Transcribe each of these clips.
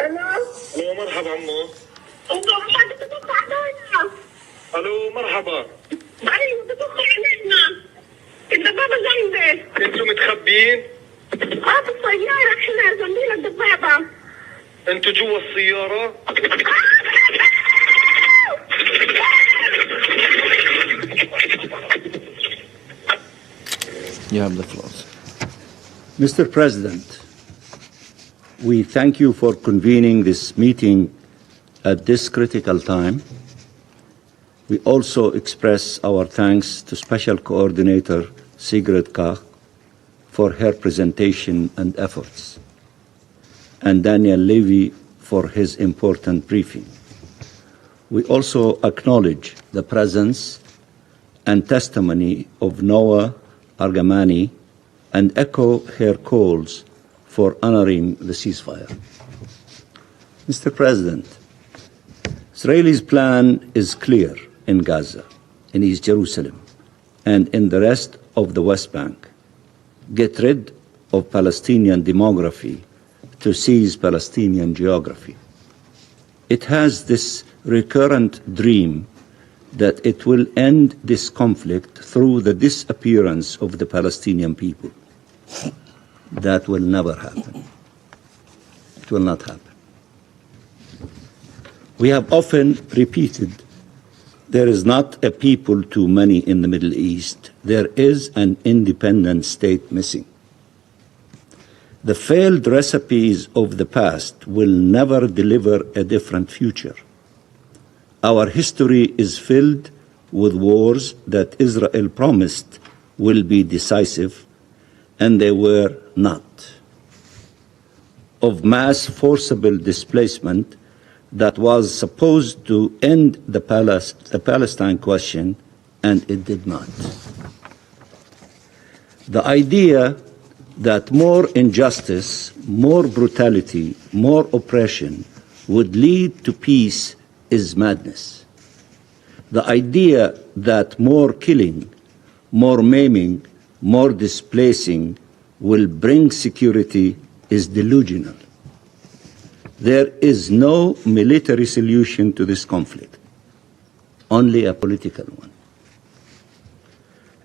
الو الو مرحبا عمو. انتوا حد بتطلع علينا. الو مرحبا. بعدين بتطلع علينا. الدبابة جنبك. انتوا متخبيين؟ في السيارة احنا جنبينا الدبابة. انتوا جوا السيارة؟ You have the floor. Mr. President, we thank you for convening this meeting at this critical time. We also express our thanks to Special Coordinator Sigrid Kaag for her presentation and efforts, and Daniel Levy for his important briefing. We also acknowledge the presence and testimony of Noah Argamani and echo her calls for honoring the ceasefire. Mr. President, Israel's plan is clear in Gaza, in East Jerusalem, and in the rest of the West Bank. Get rid of Palestinian demography to seize Palestinian geography. It has this recurrent dream that it will end this conflict through the disappearance of the Palestinian people. That will never happen. It will not happen. We have often repeated, there is not a people too many in the Middle East. There is an independent state missing. The failed recipes of the past will never deliver a different future. Our history is filled with wars that Israel promised will be decisive, and they were not. Of mass forcible displacement that was supposed to end the Palestine question, and it did not. The idea that more injustice, more brutality, more oppression would lead to peace is madness. The idea that more killing, more maiming, more displacing will bring security is delusional. There is no military solution to this conflict, only a political one.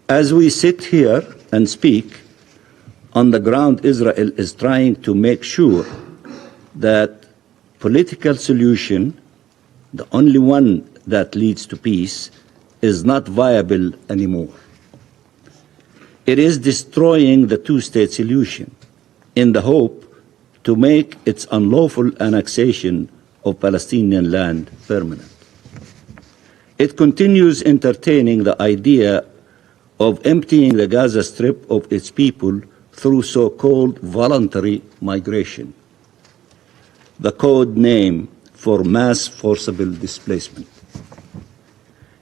As we sit here and speak, on the ground, Israel is trying to make sure that political solution, the only one that leads to peace, is not viable anymore. It is destroying the two-state solution in the hope to make its unlawful annexation of Palestinian land permanent. It continues entertaining the idea of emptying the Gaza Strip of its people through so-called voluntary migration, the code name for mass forcible displacement.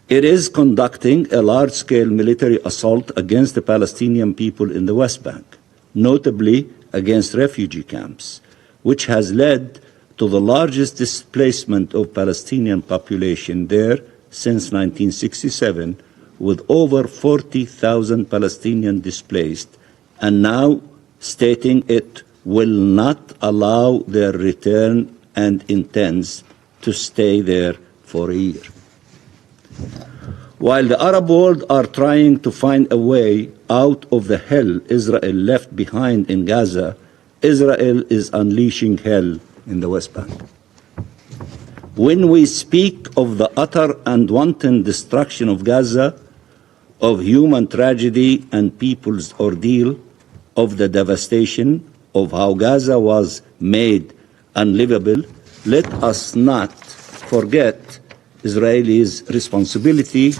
It is conducting a large-scale military assault against the Palestinian people in the West Bank, notably against refugee camps, which has led to the largest displacement of Palestinian population there since 1967, with over 40,000 Palestinians displaced, and now stating it will not allow their return and intends to stay there for a year. While the Arab world are trying to find a way out of the hell Israel left behind in Gaza, Israel is unleashing hell in the West Bank. When we speak of the utter and wanton destruction of Gaza, of human tragedy and people's ordeal, of the devastation, of how Gaza was made unlivable, let us not forget Israel's responsibility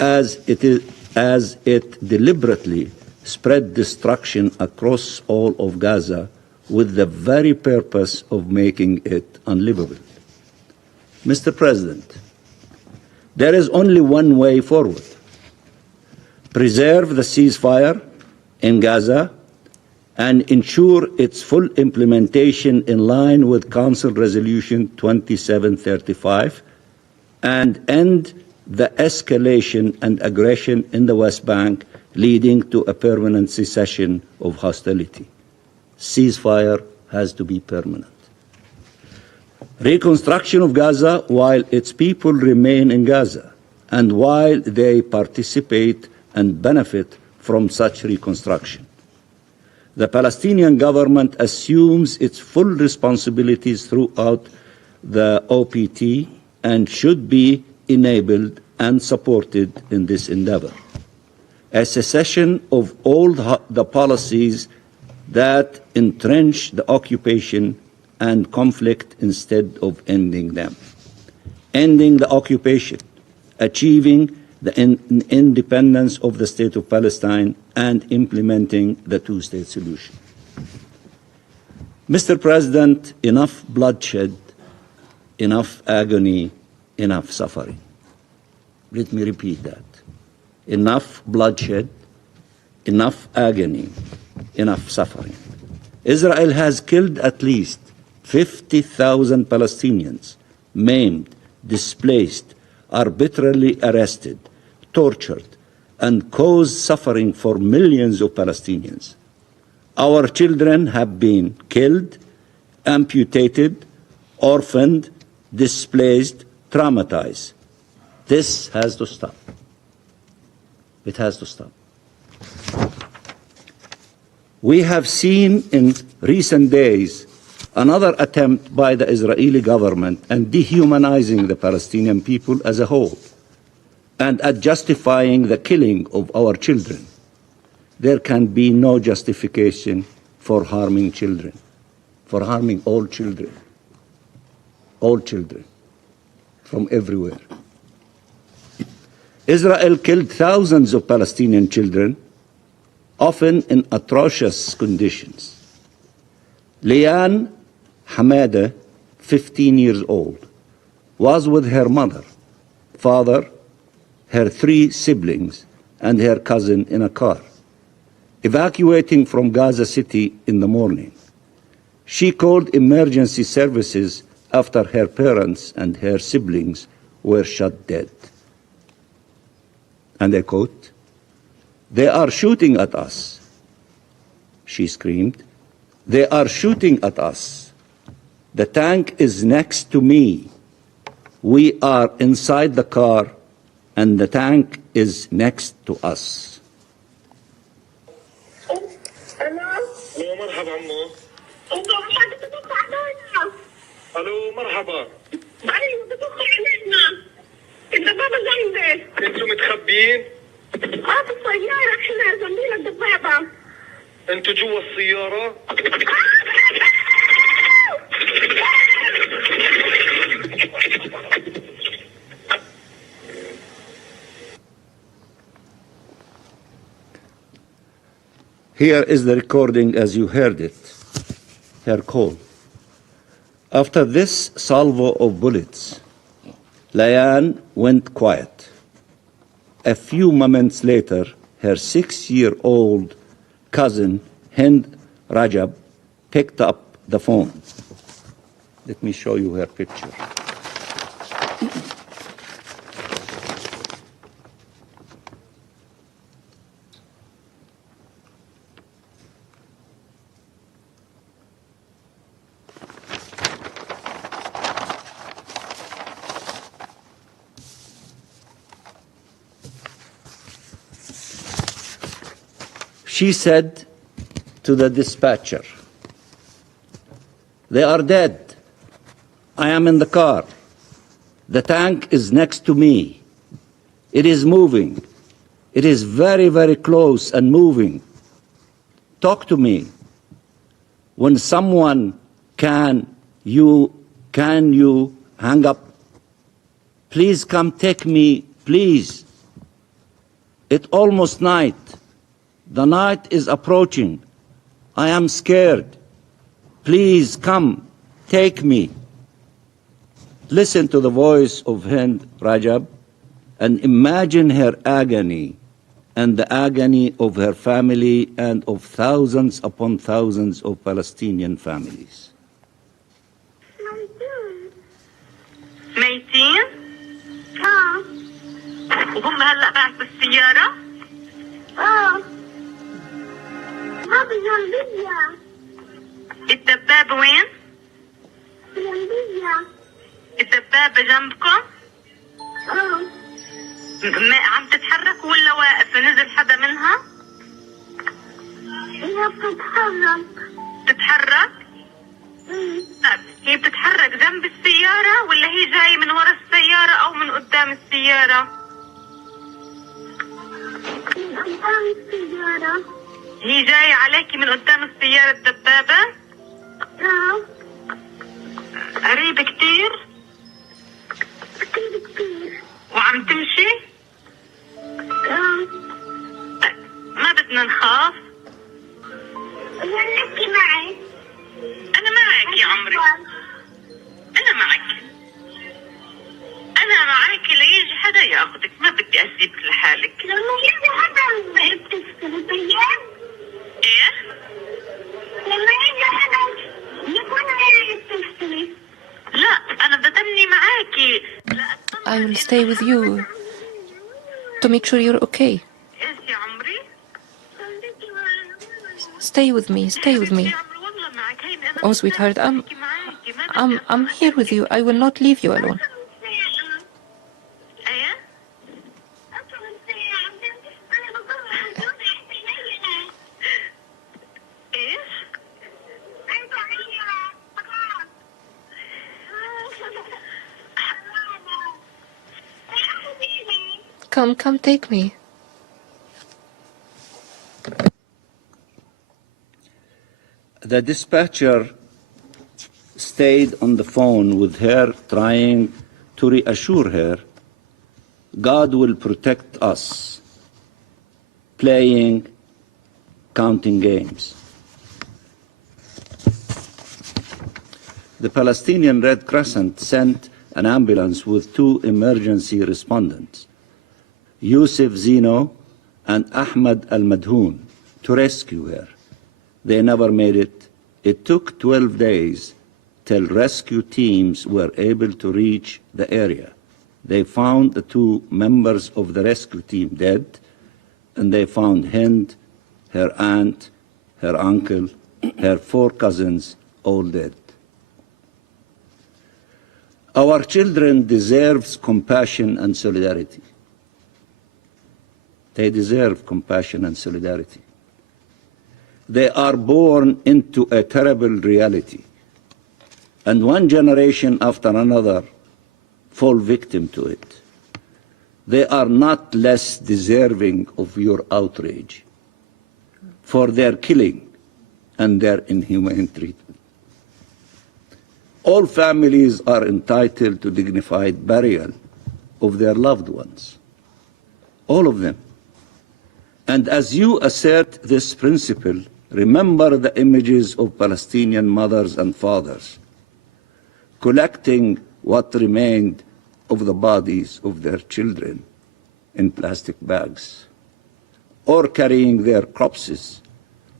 as it deliberately spread destruction across all of Gaza with the very purpose of making it unlivable. Mr. President, there is only one way forward. Preserve the ceasefire in Gaza and ensure its full implementation in line with Council Resolution 2735, and end the escalation and aggression in the West Bank, leading to a permanent cessation of hostility. Ceasefire has to be permanent. Reconstruction of Gaza while its people remain in Gaza and while they participate and benefit from such reconstruction. The Palestinian government assumes its full responsibilities throughout the OPT and should be enabled and supported in this endeavor. A cessation of all the policies that entrench the occupation and conflict instead of ending them. Ending the occupation, achieving the independence of the State of Palestine, and implementing the two-state solution. Mr. President, enough bloodshed, enough agony, enough suffering. Let me repeat that. Enough bloodshed, enough agony, enough suffering. Israel has killed at least 50,000 Palestinians, maimed, displaced, arbitrarily arrested, tortured, and caused suffering for millions of Palestinians. Our children have been killed, amputated, orphaned, displaced, traumatized. This has to stop. It has to stop. We have seen in recent days another attempt by the Israeli government at dehumanizing the Palestinian people as a whole and at justifying the killing of our children. There can be no justification for harming children, for harming all children from everywhere. Israel killed thousands of Palestinian children, often in atrocious conditions. Liane Hamada, 15 years old, was with her mother, father, her 3 siblings, and her cousin in a car, evacuating from Gaza City in the morning. She called emergency services after her parents and her siblings were shot dead. And I quote, "They are shooting at us," she screamed. "They are shooting at us. The tank is next to me. We are inside the car, and the tank is next to us." الو مرحبا عمو. الو مرحبا. انتوا متخبيين؟ في السيارة احنا جنبينا الدبابة. انتوا جوا السيارة؟ Here is the recording as you heard it, her call. After this salvo of bullets, Liane went quiet. A few moments later, her 6-year-old cousin, Hind Rajab, picked up the phone. Let me show you her picture. She said to the dispatcher, "They are dead. I am in the car. The tank is next to me. It is moving. It is very, very close and moving. Talk to me. When someone can you hang up? Please come take me, please. It's almost night. The night is approaching. I am scared. Please come, take me." Listen to the voice of Hind Rajab and imagine her agony and the agony of her family and of thousands upon thousands of Palestinian families. ميتين؟ وهم هلا بعد بالسيارة؟ هذه جنبية. الدبابة وين؟ جنبية. دبابة جنبكم؟ عم تتحرك ولا واقفة؟ نزل حدا منها؟ هي بتتحرك. تتحرك؟ طيب هي بتتحرك جنب السيارة ولا هي جاي من ورا السيارة أو من قدام السيارة؟ من قدام السيارة. هي جاية عليكي من قدام السيارة الدبابة؟ قريب كتير؟ كتير. وعم تمشي؟ ما بدنا نخاف. ولكي معي. أنا معك يا عمري. أنا معك. أنا معك ليجي حدا ياخدك، ما بدي أسيبك لحالك. لما يجي حدا بتفصل بيان. إيه؟ لما يجي حدا يكون غير بتفصلي. لا أنا بدمني معاكي. I will stay with you to make sure you're okay. إيش يا عمري؟ Stay with me, stay with me. Oh, sweetheart, I'm here with you. I will not leave you alone. إيه؟ إيش؟ Come, take me. The dispatcher stayed on the phone with her, trying to reassure her, God will protect us, playing counting games. The Palestinian Red Crescent sent an ambulance with 2 emergency respondents, Yusuf Zino and Ahmed Al-Madhoun, to rescue her. They never made it. It took 12 days till rescue teams were able to reach the area. They found the 2 members of the rescue team dead, and they found Hind, her aunt, her uncle, her 4 cousins, all dead. Our children deserve compassion and solidarity. They deserve compassion and solidarity. They are born into a terrible reality, and one generation after another fall victim to it. They are not less deserving of your outrage for their killing and their inhumane treatment. All families are entitled to dignified burial of their loved ones, all of them. And as you assert this principle, remember the images of Palestinian mothers and fathers collecting what remained of the bodies of their children in plastic bags, or carrying their corpses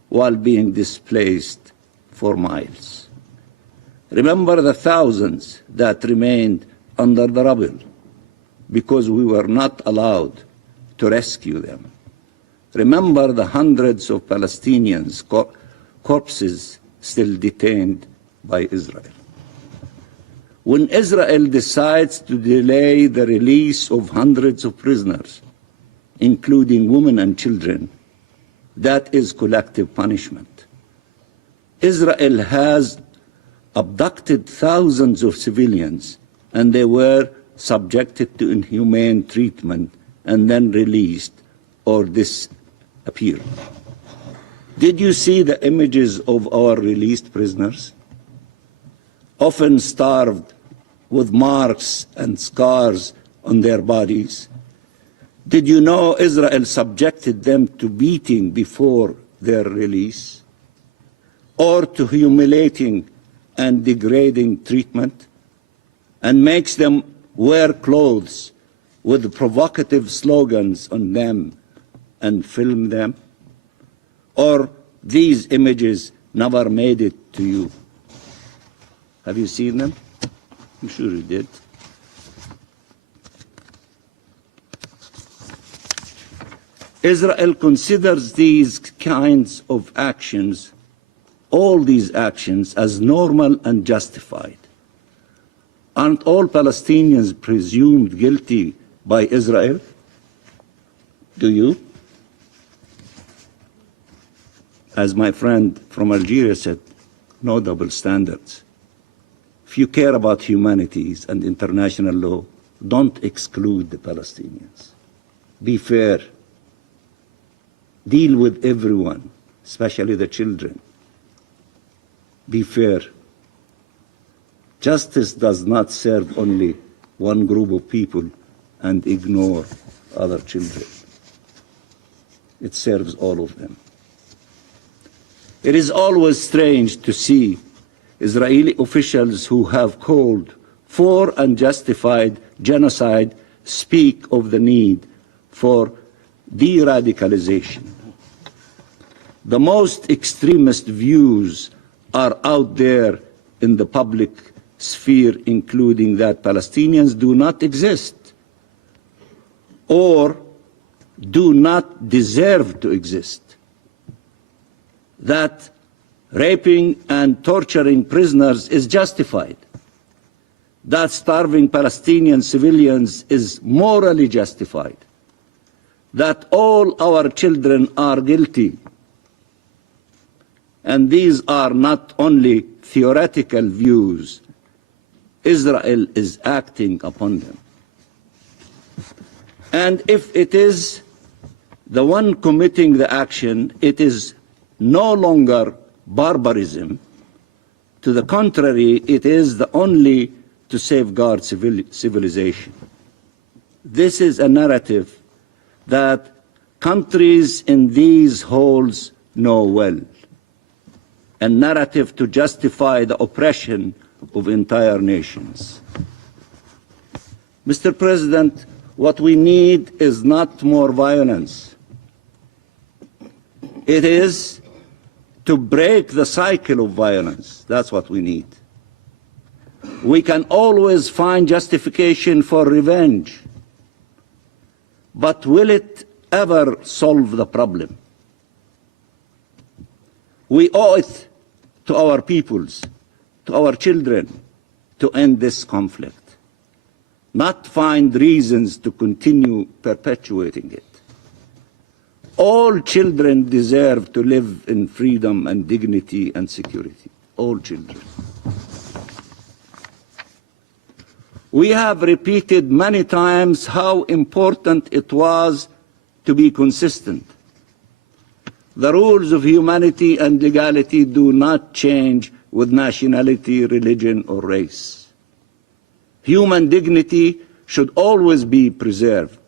while being displaced for miles. Remember the thousands that remained under the rubble because we were not allowed to rescue them. Remember the hundreds of Palestinians' corpses still detained by Israel. When Israel decides to delay the release of hundreds of prisoners, including women and children, that is collective punishment. Israel has abducted thousands of civilians, and they were subjected to inhumane treatment and then released or disappeared. Did you see the images of our released prisoners? Often starved, with marks and scars on their bodies. Did you know Israel subjected them to beating before their release, or to humiliating and degrading treatment, and makes them wear clothes with provocative slogans on them and film them? Or these images never made it to you? Have you seen them? I'm sure you did. Israel considers these kinds of actions, all these actions, as normal and justified. Aren't all Palestinians presumed guilty by Israel? Do you? As my friend from Algeria said, no double standards. If you care about humanities and international law, don't exclude the Palestinians. Be fair. Deal with everyone, especially the children. Be fair. Justice does not serve only one group of people and ignore other children. It serves all of them. It is always strange to see Israeli officials who have called for and justified genocide speak of the need for de-radicalization. The most extremist views are out there in the public sphere, including that Palestinians do not exist or do not deserve to exist, that raping and torturing prisoners is justified, that starving Palestinian civilians is morally justified, that all our children are guilty. And these are not only theoretical views. Israel is acting upon them. And if it is the one committing the action, it is no longer barbarism. To the contrary, it is the only to safeguard civilization. This is a narrative that countries in these halls know well, a narrative to justify the oppression of entire nations. Mr. President, what we need is not more violence. It is to break the cycle of violence. That's what we need. We can always find justification for revenge, but will it ever solve the problem? We owe it to our peoples, to our children, to end this conflict, not find reasons to continue perpetuating it. All children deserve to live in freedom and dignity and security. All children. We have repeated many times how important it was to be consistent. The rules of humanity and legality do not change with nationality, religion, or race. Human dignity should always be preserved,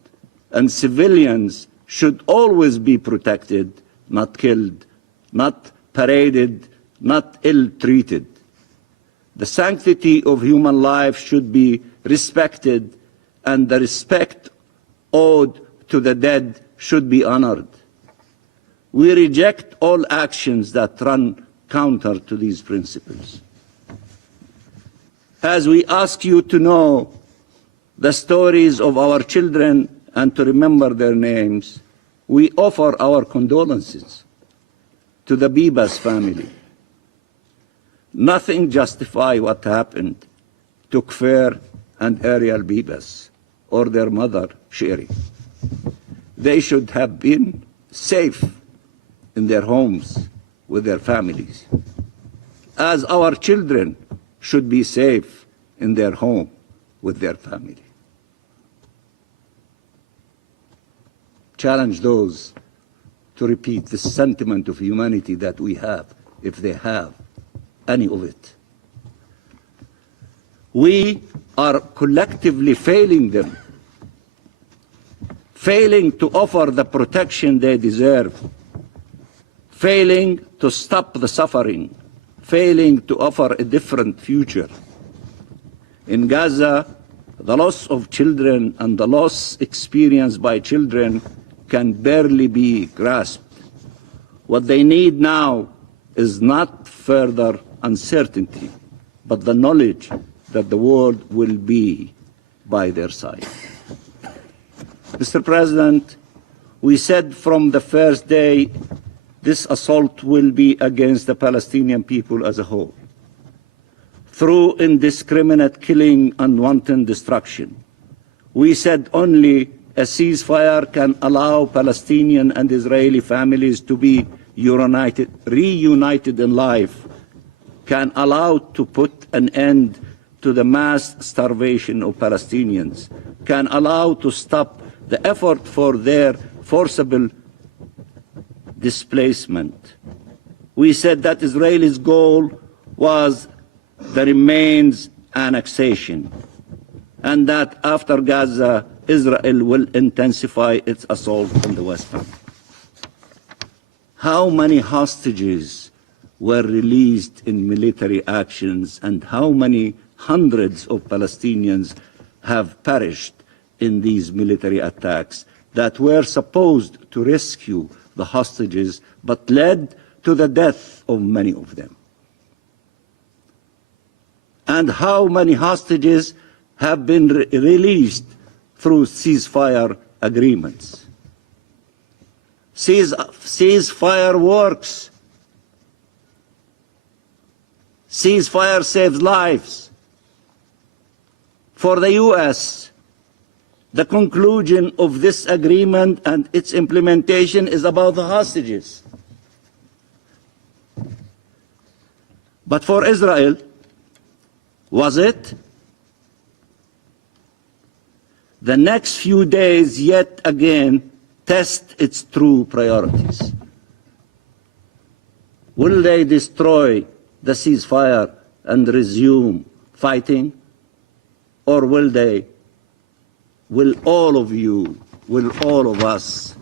and civilians should always be protected, not killed, not paraded, not ill-treated. The sanctity of human life should be respected, and the respect owed to the dead should be honored. We reject all actions that run counter to these principles. As we ask you to know the stories of our children and to remember their names, we offer our condolences to the Bibas family. Nothing justifies what happened to Kfer and Ariel Bibas or their mother, Sherry. They should have been safe in their homes with their families, as our children should be safe in their home with their family. Challenge those to repeat the sentiment of humanity that we have, if they have any of it. We are collectively failing them, failing to offer the protection they deserve, failing to stop the suffering, failing to offer a different future. In Gaza, the loss of children and the loss experienced by children can barely be grasped. What they need now is not further uncertainty, but the knowledge that the world will be by their side. Mr. President, we said from the first day this assault will be against the Palestinian people as a whole. through indiscriminate killing and wanton destruction. We said only a ceasefire can allow Palestinian and Israeli families to be reunited in life, can allow to put an end to the mass starvation of Palestinians, can allow to stop the effort for their forcible displacement. We said that Israel's goal was the remains annexation, and that after Gaza, Israel will intensify its assault on the West Bank. How many hostages were released in military actions, and how many hundreds of Palestinians have perished in these military attacks that were supposed to rescue the hostages but led to the death of many of them? And how many hostages have been released through ceasefire agreements? Ceasefire works. Ceasefire saves lives. For the U.S., the conclusion of this agreement and its implementation is about the hostages. But for Israel, was it? The next few days yet again test its true priorities. Will they destroy the ceasefire and resume fighting? Or will all of us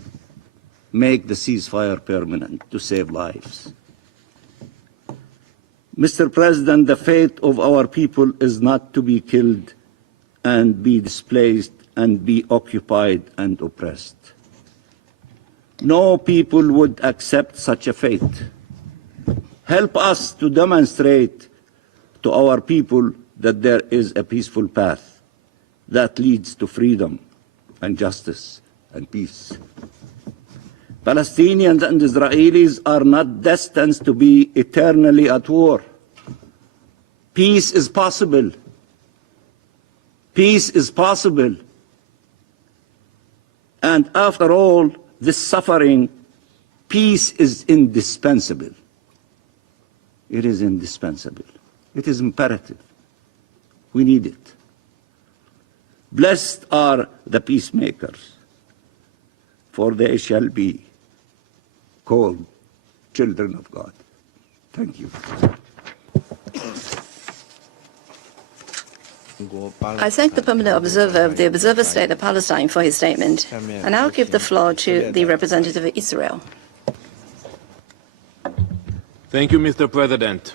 make the ceasefire permanent to save lives? Mr. President, the fate of our people is not to be killed and be displaced and be occupied and oppressed. No people would accept such a fate. Help us to demonstrate to our people that there is a peaceful path that leads to freedom and justice and peace. Palestinians and Israelis are not destined to be eternally at war. Peace is possible. Peace is possible. And after all this suffering, peace is indispensable. It is indispensable. It is imperative. We need it. Blessed are the peacemakers, for they shall be called children of God. Thank you. I thank the permanent observer of the Observer State of Palestine for his statement, and I'll give the floor to the representative of Israel. Thank you, Mr. President.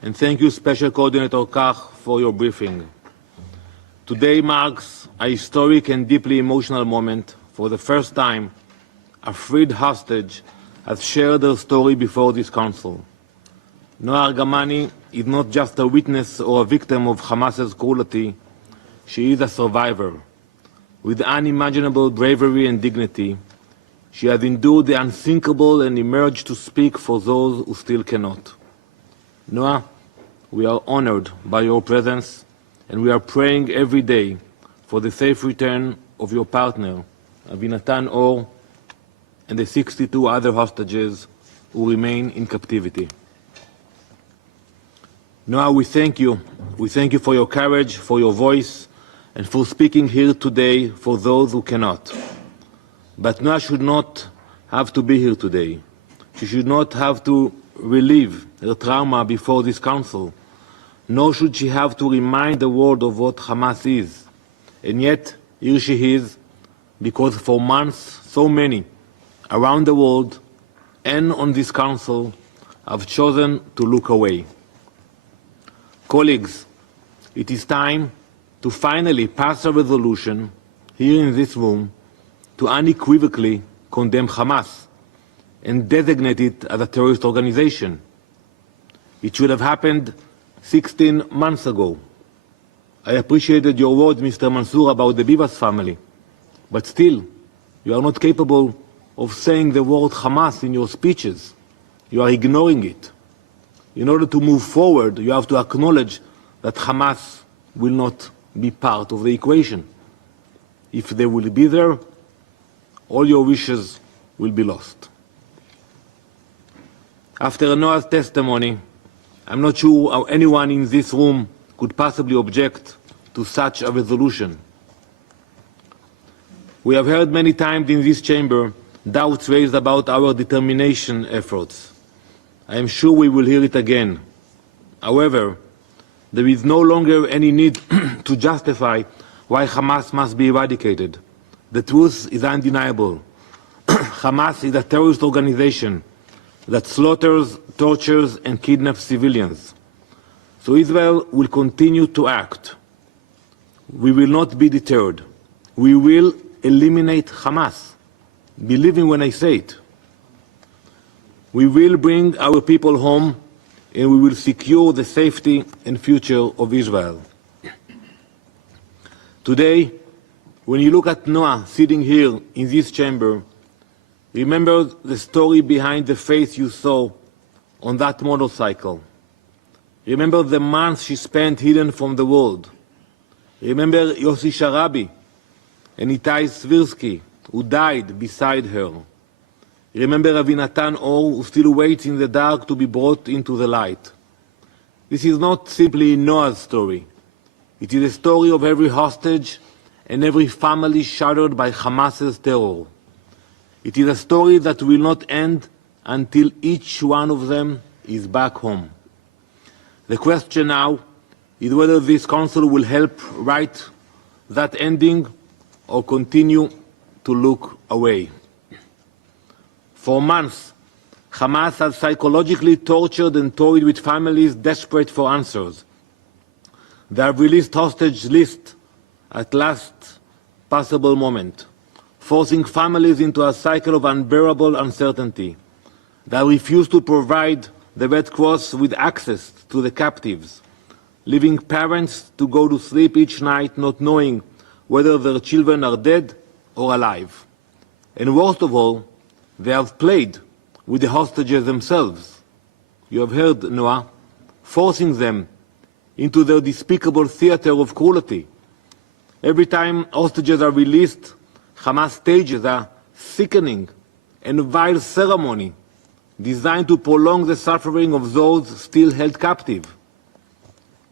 And thank you, Special Coordinator Kach, for your briefing. Today marks a historic and deeply emotional moment. For the first time, a freed hostage has shared her story before this council. Noa Argamani is not just a witness or a victim of Hamas's cruelty, she is a survivor. With unimaginable bravery and dignity, she has endured the unthinkable and emerged to speak for those who still cannot. Noa, we are honored by your presence, and we are praying every day for the safe return of your partner, Avinatan Or, and the 62 other hostages who remain in captivity. Noa, we thank you. We thank you for your courage, for your voice, and for speaking here today for those who cannot. But Noa should not have to be here today. She should not have to relive her trauma before this council, nor should she have to remind the world of what Hamas is. And yet, here she is, because for months, so many around the world and on this council have chosen to look away. Colleagues, it is time to finally pass a resolution here in this room to unequivocally condemn Hamas and designate it as a terrorist organization. It should have happened 16 months ago. I appreciated your words, Mr. Mansour, about the Bivas family, but still, you are not capable of saying the word Hamas in your speeches. You are ignoring it. in order to move forward, you have to acknowledge that Hamas will not be part of the equation. If they will be there, all your wishes will be lost. After Noah's testimony, I'm not sure how anyone in this room could possibly object to such a resolution. We have heard many times in this chamber doubts raised about our determination efforts. I am sure we will hear it again. However, there is no longer any need to justify why Hamas must be eradicated. The truth is undeniable. Hamas is a terrorist organization that slaughters, tortures, and kidnaps civilians. So Israel will continue to act. We will not be deterred. We will eliminate Hamas. Believe me when I say it. We will bring our people home, and we will secure the safety and future of Israel. Today, when you look at Noah sitting here in this chamber, remember the story behind the face you saw on that motorcycle. Remember the months she spent hidden from the world. Remember Yossi Sharabi and Itai Svirsky, who died beside her. Remember Avinatan Or, who still waits in the dark to be brought into the light. This is not simply Noah's story. It is a story of every hostage and every family shattered by Hamas's terror. It is a story that will not end until each one of them is back home. The question now is whether this council will help write that ending or continue to look away. For months, Hamas has psychologically tortured and toyed with families desperate for answers. They have released hostage lists at last possible moment, forcing families into a cycle of unbearable uncertainty. They refuse to provide the Red Cross with access to the captives, leaving parents to go to sleep each night not knowing whether their children are dead or alive. And worst of all, they have played with the hostages themselves. You have heard, Noah, forcing them into their despicable theater of cruelty. Every time hostages are released, Hamas stages a sickening and vile ceremony designed to prolong the suffering of those still held captive.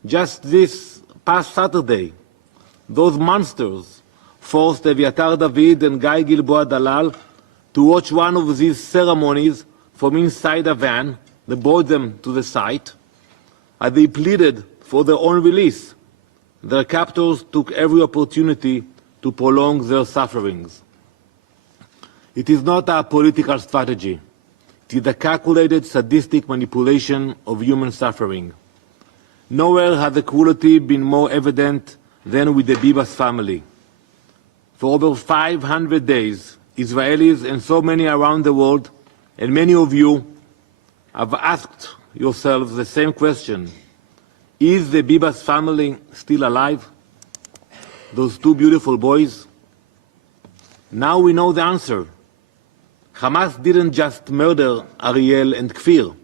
Just this past Saturday, those monsters forced Eviatar David and Guy Gilboa Dalal to watch one of these ceremonies from inside a van that brought them to the site. As they pleaded for their own release, their captors took every opportunity to prolong their sufferings. It is not a political strategy. It is a calculated, sadistic manipulation of human suffering. Nowhere has the cruelty been more evident than with the Bibas family. For over 500 days, Israelis and so many around the world, and many of you, have asked yourselves the same question. Is the Bibas family still alive? Those two beautiful boys? Now we know the answer. Hamas didn't just murder Ariel and Kfir.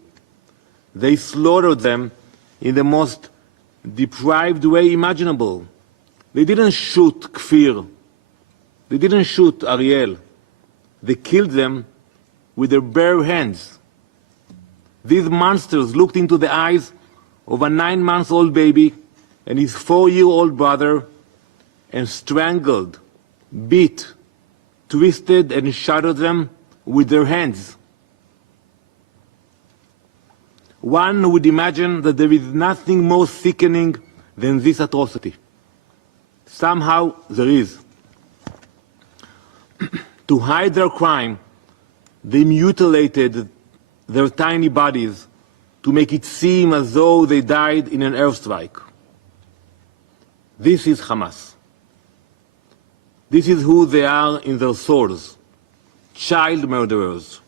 They slaughtered them in the most deprived way imaginable. They didn't shoot Kfir. They didn't shoot Ariel. They killed them with their bare hands. These monsters looked into the eyes of a 9-month-old baby and his 4-year-old brother and strangled, beat, twisted, and shattered them with their hands. One would imagine that there is nothing more sickening than this atrocity. Somehow there is. To hide their crime, they mutilated their tiny bodies to make it seem as though they died in an airstrike. This is Hamas. This is who they are in their souls. Child murderers,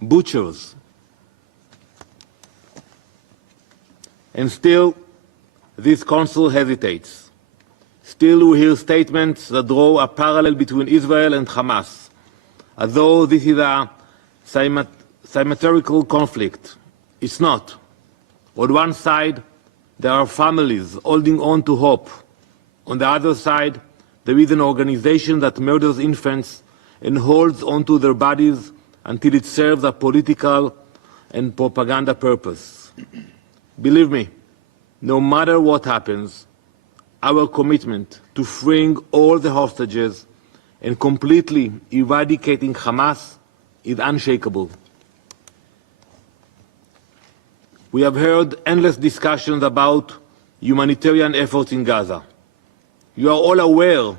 butchers. And still, this council hesitates. Still, we hear statements that draw a parallel between Israel and Hamas, as though this is a symmetrical conflict. It's not. On one side, there are families holding on to hope. On the other side, there is an organization that murders infants and holds onto their bodies until it serves a political and propaganda purpose. Believe me, no matter what happens, our commitment to freeing all the hostages and completely eradicating Hamas is unshakable. We have heard endless discussions about humanitarian efforts in Gaza. You are all aware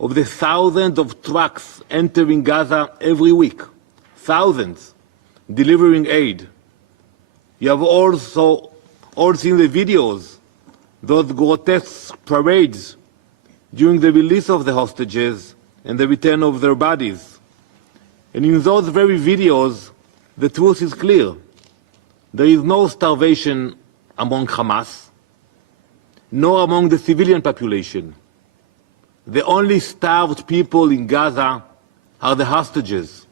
of the thousands of trucks entering Gaza every week, thousands, delivering aid. You have also all seen the videos, those grotesque parades during the release of the hostages and the return of their bodies. And in those very videos, the truth is clear. There is no starvation among Hamas, nor among the civilian population. The only starved people in Gaza are the hostages.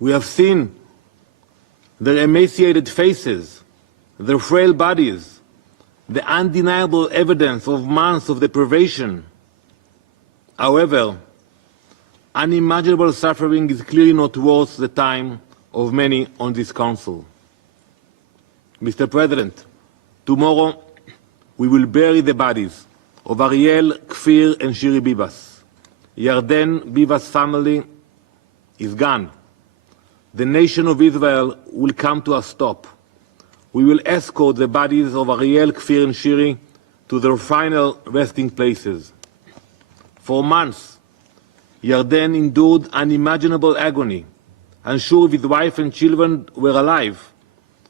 We have seen their emaciated faces, their frail bodies, the undeniable evidence of months of deprivation. However, unimaginable suffering is clearly not worth the time of many on this council. Mr. President, tomorrow we will bury the bodies of Ariel, Kfir, and Shiri Bibas. Yarden Bibas' family is gone. The nation of Israel will come to a stop. We will escort the bodies of Ariel, Kfir, and Shiri to their final resting places. For months, Yarden endured unimaginable agony, unsure if his wife and children were alive,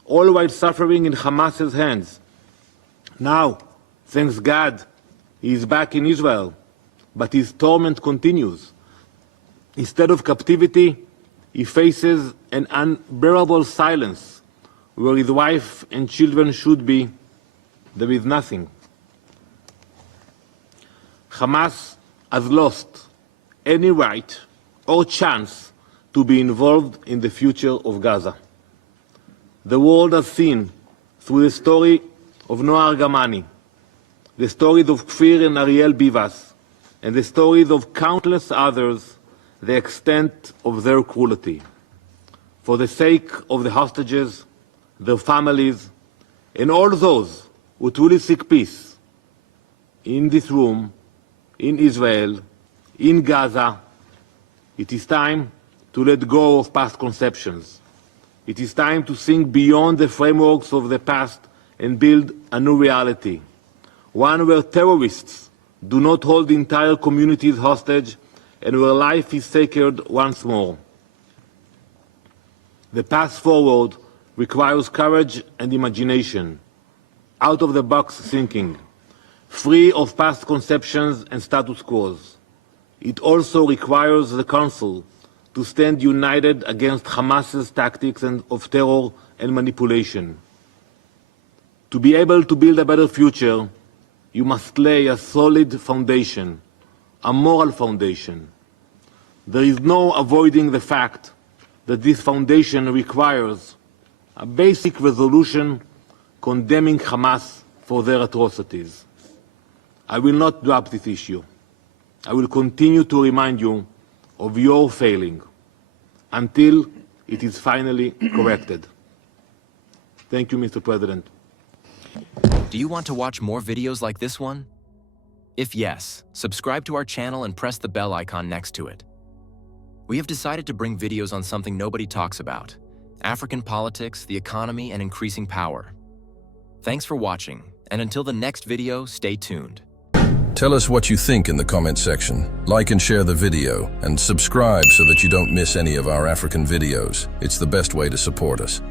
all while suffering in Hamas's hands. Now, thanks God, he is back in Israel, but his torment continues. Instead of captivity, he faces an unbearable silence. Where his wife and children should be, there is nothing. Hamas has lost any right or chance to be involved in the future of Gaza. The world has seen, through the story of Noah Argamani, the stories of Kfir and Ariel Bivas, and the stories of countless others, the extent of their cruelty. For the sake of the hostages, their families, and all those who truly seek peace, in this room, in Israel, in Gaza, it is time to let go of past conceptions. It is time to think beyond the frameworks of the past and build a new reality, one where terrorists do not hold entire communities hostage and where life is sacred once more. The path forward requires courage and imagination, out-of-the-box thinking, free of past conceptions and status quos. It also requires the Council to stand united against Hamas's tactics of terror and manipulation. To be able to build a better future, you must lay a solid foundation, a moral foundation. There is no avoiding the fact that this foundation requires a basic resolution condemning Hamas for their atrocities. I will not drop this issue. I will continue to remind you of your failing until it is finally corrected. Thank you, Mr. President. Do you want to watch more videos like this one? If yes, subscribe to our channel and press the bell icon next to it. We have decided to bring videos on something nobody talks about: African politics, the economy, and increasing power. Thanks for watching, and until the next video, stay tuned. Tell us what you think in the comment section. Like and share the video, and subscribe so that you don't miss any of our African videos. It's the best way to support us.